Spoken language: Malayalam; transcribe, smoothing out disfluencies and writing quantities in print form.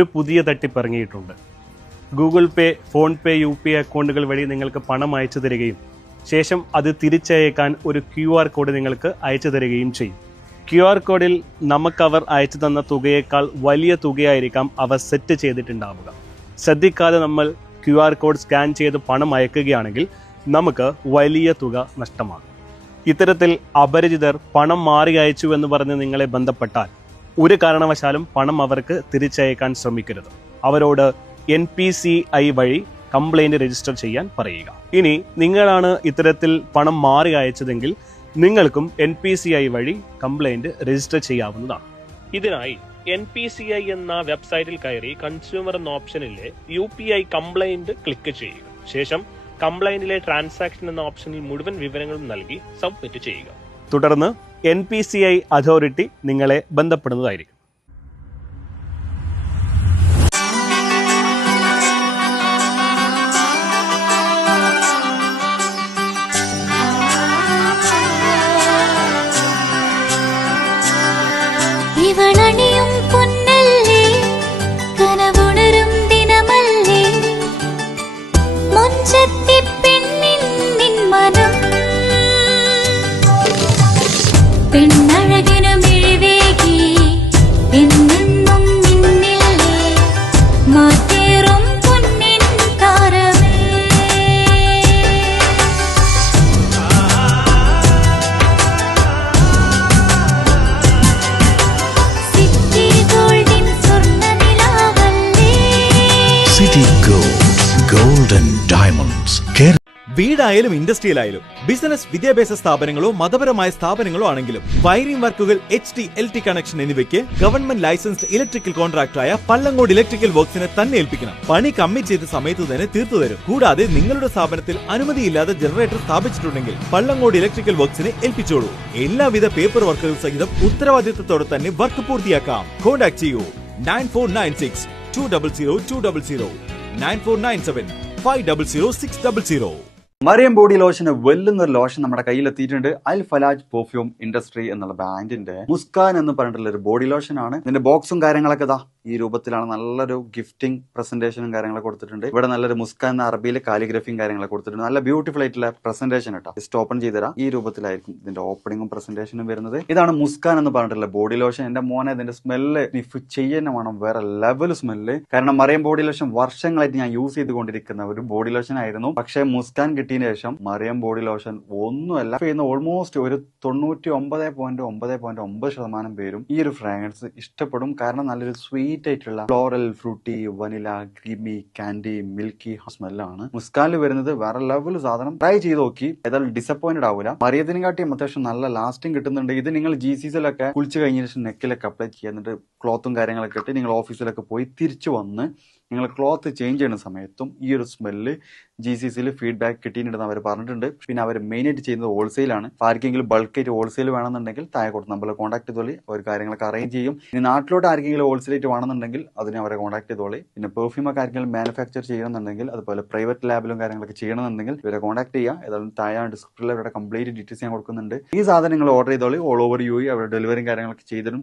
ഒരു പുതിയ തട്ടിപ്പ് ഇറങ്ങിയിട്ടുണ്ട്. ഗൂഗിൾ പേ, ഫോൺ പേ, UPI അക്കൗണ്ടുകൾ വഴി നിങ്ങൾക്ക് പണം അയച്ചു തരികയും ശേഷം അത് തിരിച്ചയക്കാൻ ഒരു QR കോഡ് നിങ്ങൾക്ക് അയച്ചു തരികയും ചെയ്യും. QR കോഡിൽ നമുക്കവർ അയച്ചു തന്ന തുകയേക്കാൾ വലിയ തുകയായിരിക്കാം അവർ സെറ്റ് ചെയ്തിട്ടുണ്ടാവുക. ശ്രദ്ധിക്കാതെ നമ്മൾ QR കോഡ് സ്കാൻ ചെയ്ത് പണം അയക്കുകയാണെങ്കിൽ നമുക്ക് വലിയ തുക നഷ്ടമാകും. ഇത്തരത്തിൽ അപരിചിതർ പണം മാറി അയച്ചു എന്ന് പറഞ്ഞ് നിങ്ങളെ ബന്ധപ്പെട്ടാൽ ഒരു കാരണവശാലും പണം അവർക്ക് തിരിച്ചയക്കാൻ ശ്രമിക്കരുത്. അവരോട് NPCI വഴി കംപ്ലൈൻറ്റ് രജിസ്റ്റർ ചെയ്യാൻ പറയുക. ഇനി നിങ്ങളാണ് ഇത്തരത്തിൽ പണം മാറി അയച്ചതെങ്കിൽ നിങ്ങൾക്കും NPCI വഴി കംപ്ലൈൻറ്റ് രജിസ്റ്റർ ചെയ്യാവുന്നതാണ്. ഇതിനായി NPCI എന്ന വെബ്സൈറ്റിൽ കയറി കൺസ്യൂമർ എന്ന ഓപ്ഷനിലെ UPI കംപ്ലൈൻറ്റ് ക്ലിക്ക് ചെയ്യുക. ശേഷം കംപ്ലൈന്റിലെ ട്രാൻസാക്ഷൻ എന്ന ഓപ്ഷനിൽ മുഴുവൻ വിവരങ്ങളും നൽകി സബ്മിറ്റ് ചെയ്യുക. തുടർന്ന് NPCI അതോറിറ്റി നിങ്ങളെ ബന്ധപ്പെടുന്നതായിരിക്കും. City Gold and Diamonds. വീടായാലും ഇൻഡസ്ട്രിയിലായാലും ബിസിനസ്, വിദ്യാഭ്യാസ സ്ഥാപനങ്ങളോ മതപരമായ സ്ഥാപനങ്ങളോ ആണെങ്കിലും വയറിംഗ് വർക്കുകൾ, HT, LT കണക്ഷൻ എന്നിവയ്ക്ക് ഗവൺമെന്റ് ലൈസൻസ്ഡ് ഇലക്ട്രിക്കൽ കോൺട്രാക്ടറായ പള്ളങ്ങോട് ഇലക്ട്രിക്കൽ വർക്സിനെ തന്നെ ഏൽപ്പിക്കണം. പണി കമ്മിറ്റ് ചെയ്ത സമയത്ത് തന്നെ തീർത്തു തരും. കൂടാതെ നിങ്ങളുടെ സ്ഥാപനത്തിൽ അനുമതിയില്ലാതെ ജനറേറ്റർ സ്ഥാപിച്ചിട്ടുണ്ടെങ്കിൽ പള്ളങ്ങോട് ഇലക്ട്രിക്കൽ വർക്സിനെ ഏൽപ്പിച്ചോളൂ. എല്ലാവിധ പേപ്പർ വർക്കുകൾ സഹിതം ഉത്തരവാദിത്തത്തോടെ തന്നെ വർക്ക് പൂർത്തിയാക്കാം. കോൺടാക്ട് ചെയ്യൂ 9496 200 200 9497 500 600. മറിയം ബോഡി ലോഷന് വെല്ലുന്ന ഒരു ലോഷൻ നമ്മുടെ കയ്യിലെത്തിയിട്ടുണ്ട്. അൽ ഫലാജ് പെർഫ്യൂം ഇൻഡസ്ട്രി എന്നുള്ള ബ്രാൻഡിന്റെ മുസ്കാൻ എന്ന് പറഞ്ഞിട്ടുള്ള ഒരു ബോഡി ലോഷൻ ആണ്. ഇതിന്റെ ബോക്സും കാര്യങ്ങളൊക്കെ ഇതാ ഈ രൂപത്തിലാണ്. നല്ലൊരു ഗിഫ്റ്റിംഗ് പ്രസന്റേഷനും കാര്യങ്ങളൊക്കെ കൊടുത്തിട്ടുണ്ട്. ഇവിടെ നല്ലൊരു മുസ്കാൻ എന്ന അറബിയിൽ കാലിഗ്രഫിയും കാര്യങ്ങളൊക്കെ കൊടുത്തിട്ടുണ്ട്. നല്ല ബ്യൂട്ടിഫുൾ ആയിട്ടുള്ള പ്രസന്റേഷൻ കേട്ടോ. ജസ്റ്റ് ഓപ്പൺ ചെയ്തുതരാം. ഈ രൂപത്തിലായിരിക്കും ഇതിന്റെ ഓപ്പണിംഗും പ്രസന്റേഷനും വരുന്നത്. ഇതാണ് മുസ്കാൻ എന്ന് പറഞ്ഞിട്ടുള്ള ബോഡി ലോഷൻ. എന്റെ മോനെ ഇതിന്റെ സ്മെല്ല് സ്നിഫ് ചെയ്യുന്ന വേണം, വേറെ ലെവൽ സ്മെല്ല്. കാരണം മറിയം ബോഡി ലോഷൻ വർഷങ്ങളായിട്ട് ഞാൻ യൂസ് ചെയ്തുകൊണ്ടിരിക്കുന്ന ഒരു ബോഡി ലോഷൻ ആയിരുന്നു. പക്ഷേ മുസ്കാൻ കിട്ടിയതിന് ശേഷം മറിയം ബോഡി ലോഷൻ ഒന്നുമല്ല ചെയ്യുന്ന ഓൾമോസ്റ്റ് ഒരു 99.9% പേരും ഈ ഒരു ഫ്രാഗ്രൻസ് ഇഷ്ടപ്പെടും. കാരണം നല്ലൊരു സ്വീറ്റ് ആയിട്ടുള്ള floral, fruity, vanilla, creamy, candy, milky സ്മെല്ലാണ് മുസ്കാനിൽ വരുന്നത്. വേറെ ലെവൽ സാധനം. ട്രൈ ചെയ്ത് നോക്കി, ഏതായാലും ഡിസപ്പോയിന്റഡ് ആവില്ല. മറിയത്തിനെ കാട്ടിയും അത്യാവശ്യം നല്ല ലാസ്റ്റിംഗ് കിട്ടുന്നുണ്ട്. ഇത് നിങ്ങൾ GCCയിലൊക്കെ കുളിച്ച് കഴിഞ്ഞ ശേഷം നെക്കിലൊക്കെ അപ്ലൈ ചെയ്യുക. എന്നിട്ട് ക്ലോത്തും കാര്യങ്ങളൊക്കെ ഇട്ട് നിങ്ങൾ ഓഫീസിലൊക്കെ പോയി തിരിച്ചു വന്ന് നിങ്ങൾ ക്ലോത്ത് ചേഞ്ച് ചെയ്യുന്ന സമയത്തും ഈ ഒരു സ്മെല്ല് GCCയിൽ ഫീഡ്ബാക്ക് കിട്ടിയിട്ടുണ്ടെന്ന് അവർ പറഞ്ഞിട്ടുണ്ട്. പിന്നെ അവർ മെയിനായിട്ട് ചെയ്യുന്നത് ഹോൾസെയിലാണ്. ആർക്കെങ്കിലും ബൾക്കായിട്ട് ഹോൾസെയിൽ വേണമെന്നുണ്ടെങ്കിൽ താഴെ കൊടുത്ത് നമ്മൾ കോൺടാക്ട് ചെയ്തോളി. അവർ കാര്യങ്ങളൊക്കെ അറേഞ്ച് ചെയ്യും. ഇനി നാട്ടിലോട്ട് ആർക്കെങ്കിലും ഹോൾസെയിലായിട്ട് വേണമെന്നുണ്ടെങ്കിൽ അതിനെ അവരെ കോൺടാക്ട് ചെയ്തോളി. പിന്നെ പെർഫ്യൂമൊക്കെ ആർക്കെങ്കിലും മാനുഫാക്ചർ ചെയ്യണമെന്നുണ്ടെങ്കിൽ, അതുപോലെ പ്രൈവറ്റ് ലാബിലും കാര്യങ്ങളൊക്കെ ചെയ്യണമെന്നുണ്ടെങ്കിൽ ഇവരെ കോൺടാക്ട് ചെയ്യുക. ഏതായാലും താഴെ ഡിസ്ക്രിപ്ഷനിൽ അവരുടെ കംപ്ലീറ്റ് ഡീറ്റെയിൽസ് ഞാൻ കൊടുക്കുന്നുണ്ട്. ഈ സാധനങ്ങൾ ഓർഡർ ചെയ്തോളി. ഓൾ ഓവർ UAE അവരുടെ ഡെലിവറിയും കാര്യങ്ങളൊക്കെ ചെയ്തിടും.